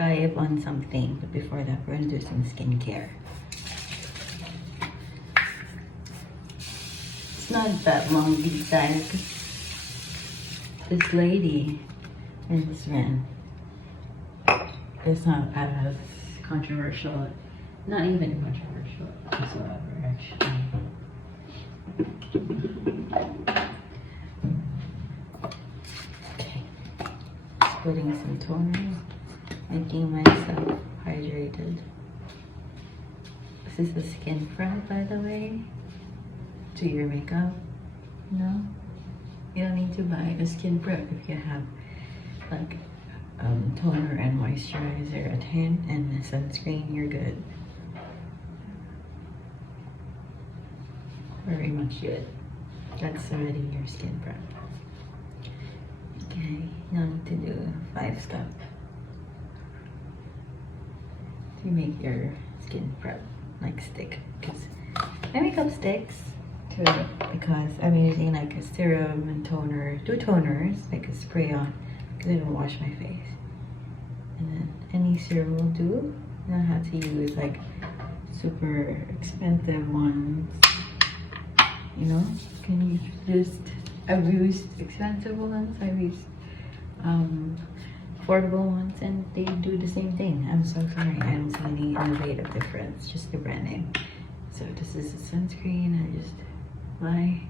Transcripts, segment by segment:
dive on something, but before that, we're gonna do some skincare. It's not that long deep dive. This lady and this man, it's not as controversial. Not even controversial whatsoever, actually. Okay, just putting some toner, making myself hydrated. This is a skin prep, by the way. To your makeup, no? You don't need to buy a skin prep if you have like toner and moisturizer, a tan, and a sunscreen, you're good. Very much good. That's already your skin prep. Okay, now need to do 5 steps to make your skin prep like stick. Because my makeup sticks too, because I'm using like a serum and toner, 2 toners, like a spray on, because I don't wash my face. And then any serum will do. You don't have to use like super expensive ones. You know, can you just, I've used expensive ones, I've used affordable ones, and they do the same thing. I'm so sorry, I don't see any innovative difference, just the brand name. So this is a sunscreen. I just apply.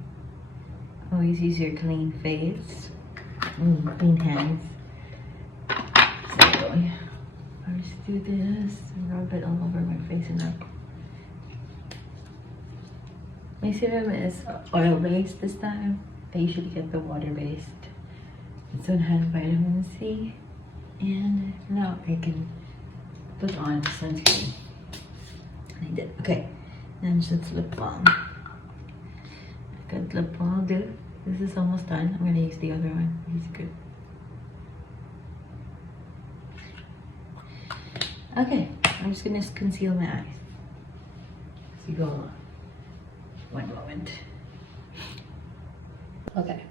Always use your clean face, clean hands. So yeah, I just do this and rub it all over my face and neck. My serum is oil-based this time. I usually get the water-based. This one has vitamin C. And now I can put on sunscreen. I did. Okay, then just lip balm. Good lip balm, dude. This is almost done. I'm gonna use the other one. It's good. Okay, I'm just gonna conceal my eyes as you go along. One moment. Okay,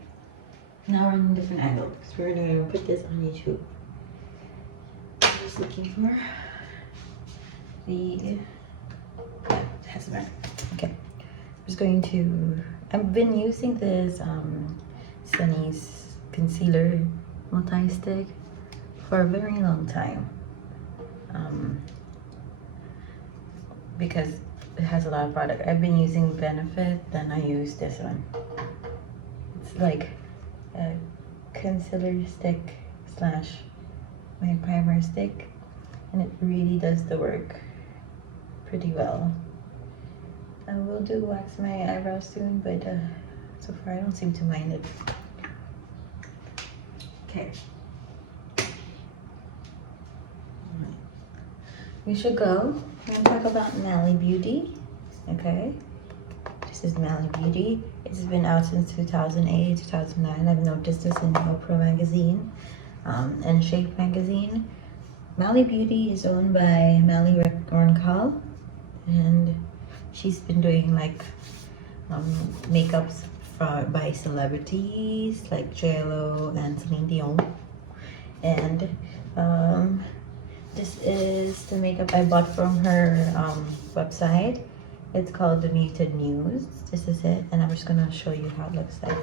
now we're in a different angle because we're gonna put this on YouTube. I'm just looking for the okay. I'm just going to. I've been using this Sunny's concealer multi-stick for a very long time. Because it has a lot of product. I've been using Benefit, then I use this one. It's like a concealer stick slash my primer stick, and it really does the work pretty well. I will do wax my eyebrows soon, but so far I don't seem to mind it. Okay. We should go. We're gonna talk about Mally Beauty. Okay. This is Mally Beauty. It's been out since 2008, 2009. I've noticed this in Oprah magazine and Shape magazine. Mally Beauty is owned by Mally Roncal, and she's been doing like makeups by celebrities like JLo and Celine Dion. And this is the makeup I bought from her website. It's called The Muted Muse. This is it, and I'm just gonna show you how it looks like.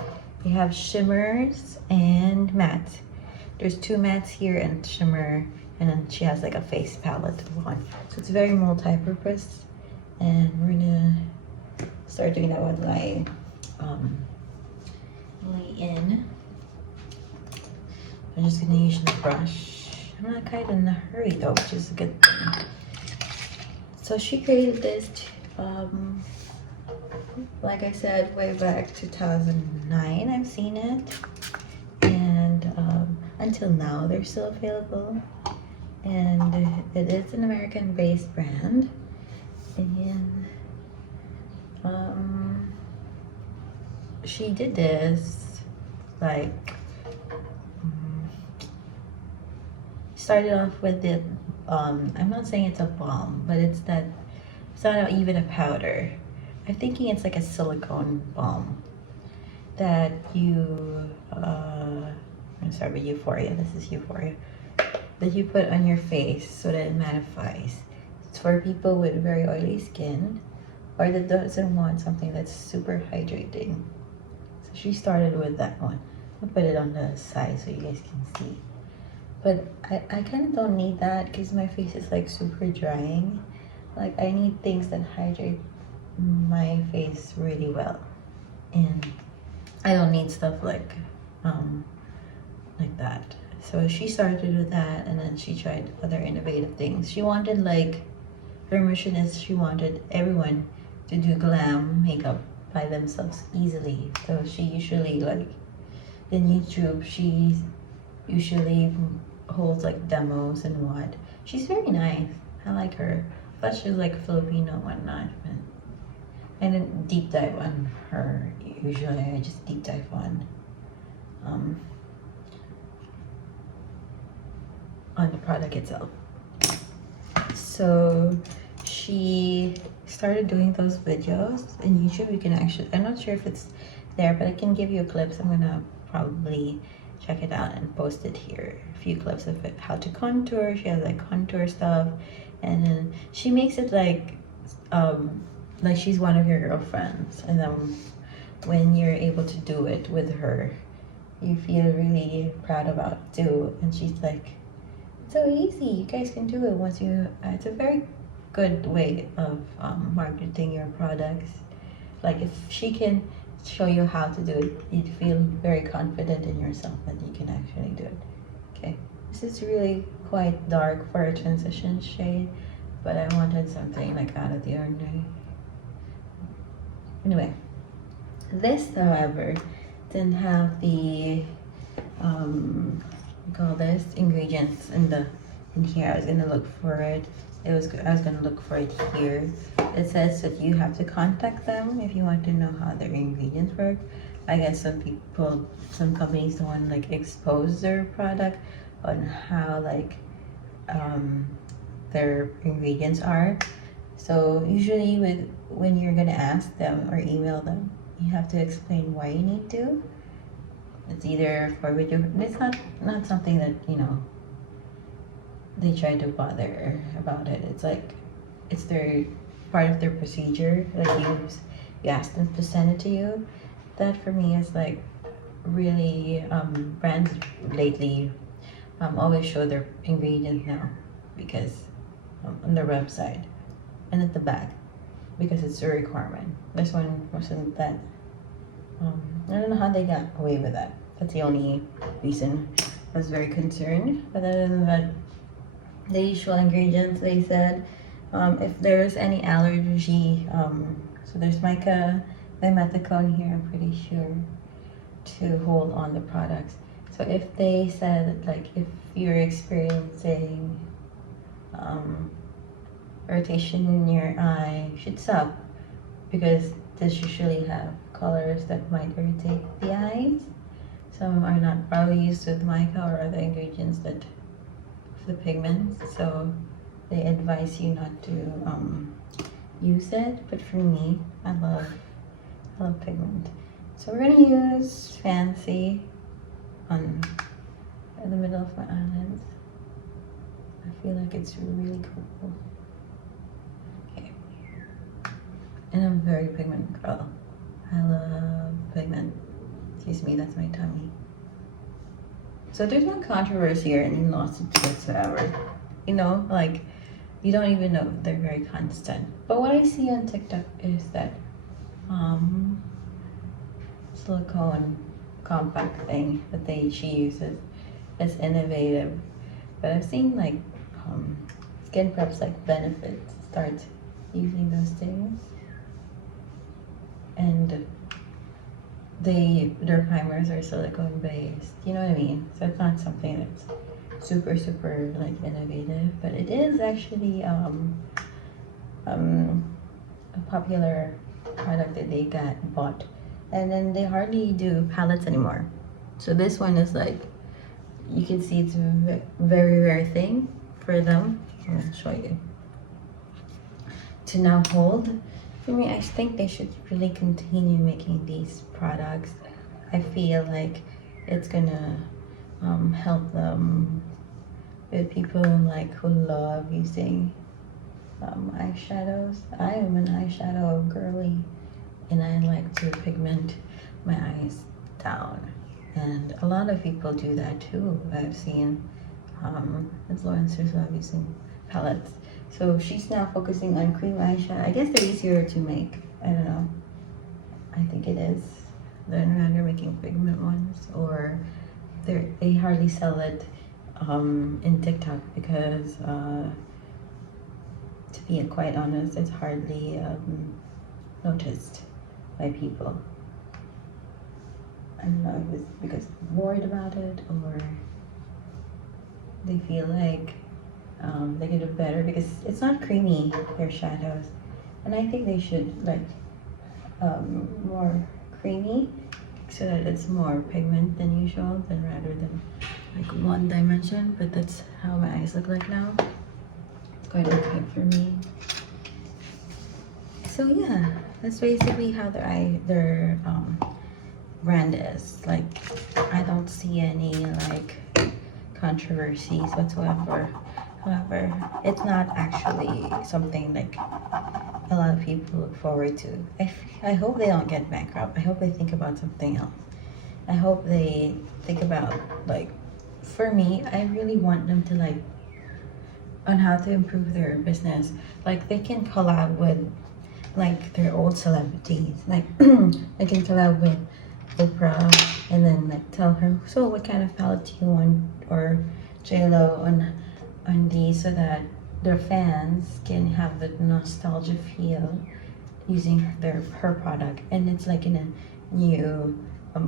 We have shimmers and matte. There's 2 mattes here and shimmer, and then she has like a face palette on. So it's very multi-purpose, and we're gonna start doing that with my lay in. I'm just gonna use the brush. I'm not kind of in a hurry though, which is a good thing. So she created this, like I said, way back 2009. I've seen it, and until now they're still available. And it is an American-based brand, and she did this like. Started off with the I'm not saying it's a balm, but it's not even a powder. I'm thinking it's like a silicone balm that you I'm sorry, Euphoria. This is Euphoria. that you put on your face so that it mattifies. It's for people with very oily skin or that doesn't want something that's super hydrating. So she started with that one. I'll put it on the side so you guys can see. But I kind of don't need that because my face is like super drying. Like I need things that hydrate my face really well. And I don't need stuff like that. So she started with that, and then she tried other innovative things. She wanted like, her mission is she wanted everyone to do glam makeup by themselves easily. So she usually like, in YouTube, she usually holds like demos and what. She's very nice. I like her. But she's like Filipino and whatnot. And then deep dive on her. Usually I just deep dive on the product itself. So she started doing those videos in YouTube. You can actually, I'm not sure if it's there, but I can give you clips. I'm gonna probably check it out and post it here. A few clips of it, how to contour. She has like contour stuff, and then she makes it like she's one of your girlfriends, and then when you're able to do it with her, you feel really proud about it too. And she's like, it's so easy, you guys can do it once you, it's a very good way of marketing your products. Like if she can show you how to do it, you'd feel very confident in yourself that you can actually do it. Okay, this is really quite dark for a transition shade, but I wanted something like out of the ordinary. Anyway, this however didn't have the call this ingredients in here. I was gonna look for it. I was gonna look for it here. It says that you have to contact them if you want to know how their ingredients work. I guess some companies don't want to like expose their product on how like their ingredients are. So usually when you're gonna ask them or email them, you have to explain why you need to. It's either for video. It's not something that, you know, they try to bother about it. It's like it's their part of their procedure. Like you ask them to send it to you. That for me is like really brands lately always show their ingredients now, because on their website and at the back, because it's a requirement. This one wasn't that. I don't know how they got away with that. That's the only reason I was very concerned. But other than that, the usual ingredients, they said if there's any allergy, so there's mica, dimethicone here, I'm pretty sure, to hold on the products. So if they said like if you're experiencing irritation in your eye, you should stop, because this usually have colors that might irritate the eyes. Some are not probably used with mica or other ingredients that the pigments, so they advise you not to use it. But for me, I love pigment, so we're gonna use Fancy in the middle of my eyelids. I feel like it's really cool. Okay, and I'm a very pigment girl. I love pigment. Excuse me, that's my tummy. So there's no controversy or any lawsuits whatsoever. You know, like, you don't even know if they're very constant. But what I see on TikTok is that silicone compact thing that she uses is innovative. But I've seen like skin preps like Benefit start using those things, and their primers are silicone based, you know what I mean? So it's not something that's super like innovative, but it is actually a popular product that they bought, and then they hardly do palettes anymore. So this one is like, you can see it's a very rare thing for them. I'll show you to now hold. For me, I think they should really continue making these products. I feel like it's gonna help them with people like who love using eyeshadows. I am an eyeshadow girly, and I like to pigment my eyes down. And a lot of people do that too. I've seen influencers love using palettes. So she's now focusing on cream eyeshadow. I guess they're easier to make. I don't know. I think it is. Than rather making pigment ones, or they hardly sell it in TikTok because to be quite honest, it's hardly noticed by people. I don't know if it's because they're worried about it or they feel like they can do better because it's not creamy, their shadows. And I think they should like more creamy so that it's more pigment than usual than rather than like one dimension. But that's how my eyes look like now. It's quite okay for me. So yeah, that's basically how their brand is. Like, I don't see any like controversies whatsoever. However, it's not actually something like a lot of people look forward to. I hope they don't get bankrupt. I hope they think about something else. I hope they think about, like, for me, I really want them to like on how to improve their business. Like, they can collab with like their old celebrities. Like they can collab with Oprah and then like tell her, so what kind of palette do you want, or JLo on these, so that their fans can have the nostalgia feel using her product. And it's like in a new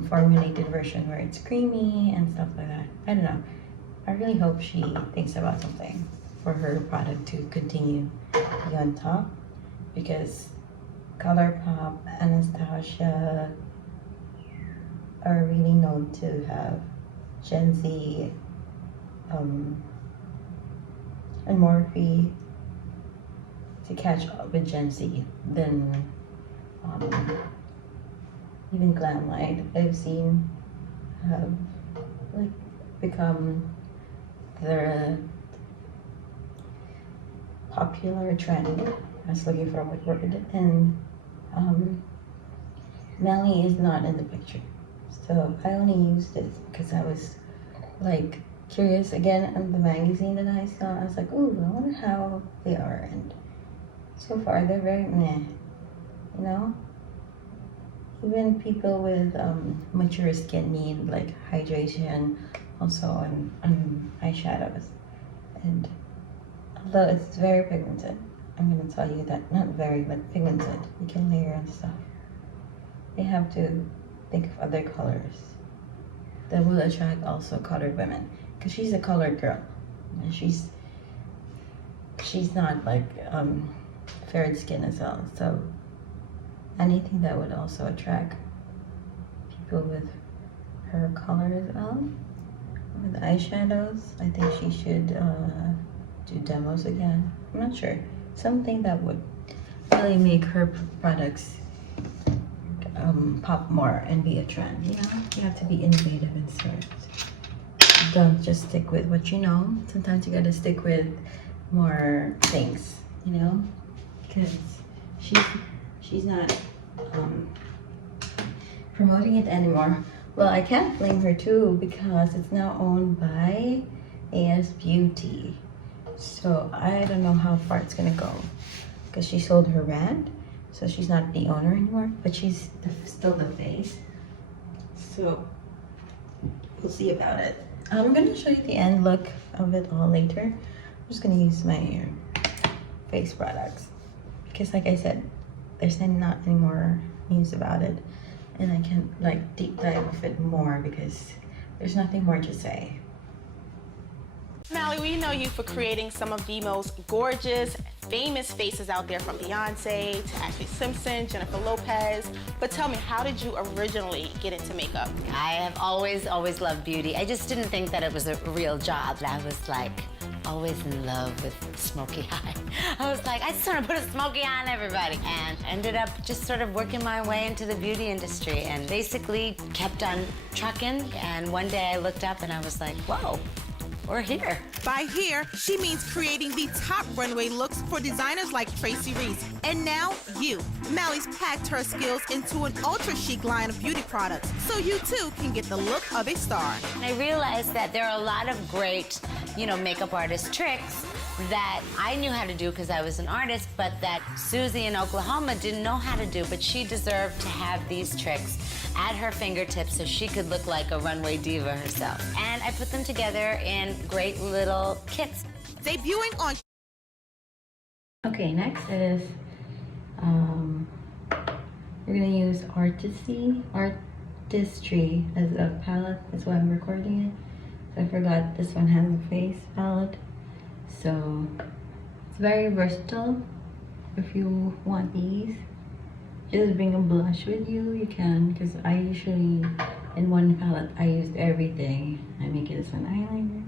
formulated version where it's creamy and stuff like that. I don't know. I really hope she thinks about something for her product to continue be on top, because ColourPop, Anastasia are really known to have Gen Z and Morphe to catch up with Gen Z than even Glamlight I've seen have like become the popular trend. I was looking for what word, and Melly is not in the picture. So I only used this because I was like curious again on the magazine that I saw. I was like, ooh, I wonder how they are. And so far they're very meh, you know? Even people with mature skin need like hydration also on eyeshadows. And although it's very pigmented, I'm gonna tell you that, not very, but pigmented, you can layer and stuff. You have to think of other colors that will attract also colored women, because she's a colored girl and she's not like fair skin as well. So anything that would also attract people with her color as well. With eyeshadows, I think she should do demos again. I'm not sure. Something that would really make her products pop more and be a trend. You know, you have to be innovative and smart. Don't just stick with what you know. Sometimes you gotta stick with more things, you know, because she's not promoting it anymore. Well, I can't blame her too, because it's now owned by AS Beauty. So I don't know how far it's gonna go, because she sold her brand, so she's not the owner anymore, but she's still the face. So we'll see about it. I'm gonna show you the end look of it all later. I'm just gonna use my face products, because like I said, there's not any more news about it, and I can like deep dive of it more because there's nothing more to say. Mally, we know you for creating some of the most gorgeous, famous faces out there, from Beyonce to Ashley Simpson, Jennifer Lopez. But tell me, how did you originally get into makeup? I have always loved beauty. I just didn't think that it was a real job. I was like always in love with smoky eye. I was like, I just want to put a smoky eye on everybody. And ended up just sort of working my way into the beauty industry and basically kept on trucking. And one day I looked up and I was like, whoa. or here. By here, she means creating the top runway looks for designers like Tracy Reese. And now, you. Mally's packed her skills into an ultra chic line of beauty products, so you too can get the look of a star. And I realized that there are a lot of great, makeup artist tricks that I knew how to do because I was an artist, but that Susie in Oklahoma didn't know how to do, but she deserved to have these tricks at her fingertips so she could look like a runway diva herself. And I put them together in great little kits. Debuting on... Okay, next is, we're gonna use Artistry as a palette. That's why I'm recording it. So I forgot this one has a face palette. So it's very versatile. If you want these, just bring a blush with you, you can, because I usually, in one palette, I used everything. I make it as an eyeliner.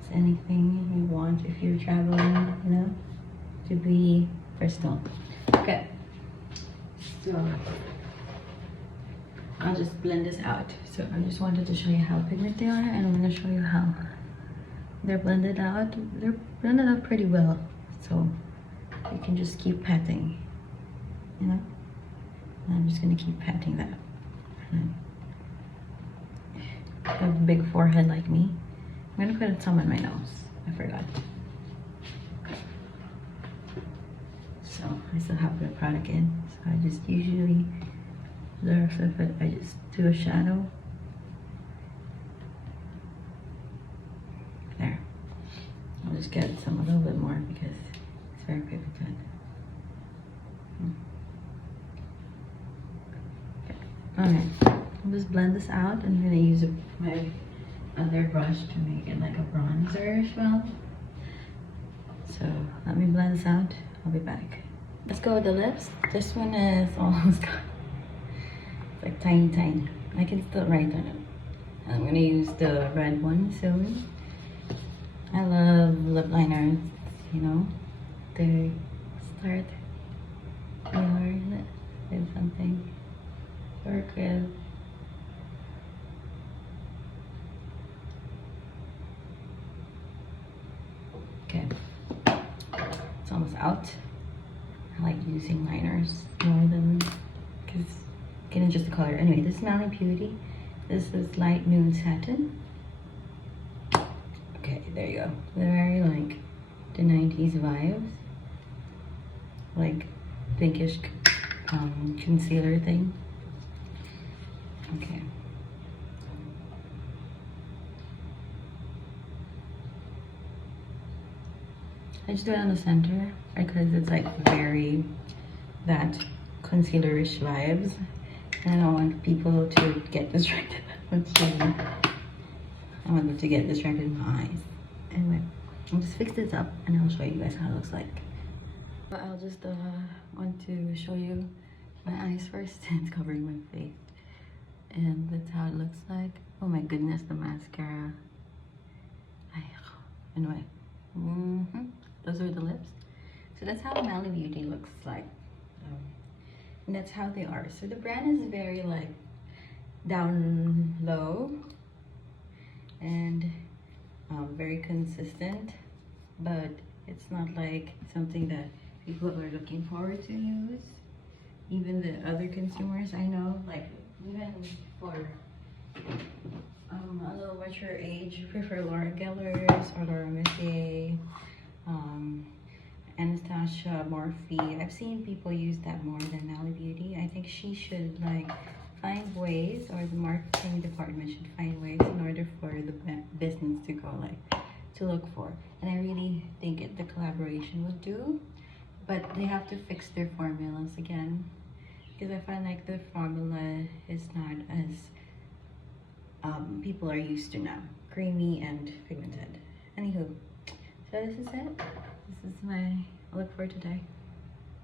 It's anything you want if you're traveling, to be versatile. Okay, so I'll just blend this out. So I just wanted to show you how pigmented they are, and I'm gonna show you how they're blended out. They're blended out pretty well, so you can just keep patting, And I'm just gonna keep patting that. And I have a big forehead like me. I'm gonna put some on my nose. I forgot. So I still have the product in. So I just usually, I just do a shadow. There. I'll just get some a little bit more because it's very pigmented. Okay, I'll just blend this out. I'm gonna use my other brush to make it like a bronzer as well. So let me blend this out. I'll be back. Let's go with the lips. This one is almost gone. It's like tiny, tiny. I can still write on it. I'm gonna use the red one soon. I love lip liners, They start with something to work with. Okay, it's almost out. I like using liners more than, because getting just the color. Anyway, this is Mally Beauty. This is light nude satin. Okay, there you go. They're very like the 90s vibes. Like pinkish concealer thing. Okay. I just do it on the center because it's like very that concealerish vibes. And I don't want people to get distracted. I want them to get distracted in my eyes. Anyway, I'll just fix this up and I'll show you guys how it looks like. I'll just want to show you my eyes first. It's covering my face. And that's how it looks like. Oh my goodness, the mascara. Anyway. Those are the lips. So that's how Mally Beauty looks like. And that's how they are. So the brand is very like down low and very consistent, but it's not like something that people are looking forward to use. Even the other consumers I know, like even for a little mature age, prefer Laura Geller's or Laura Mercier, Anastasia Morphe. I've seen people use that more than Mally Beauty. I think she should like find ways, or the marketing department should find ways in order for the business to go like to look for. And I really think the collaboration would do, but they have to fix their formulas again, because I find like the formula is not as people are used to now, creamy and pigmented. Anywho, so this is it. This is my look for today.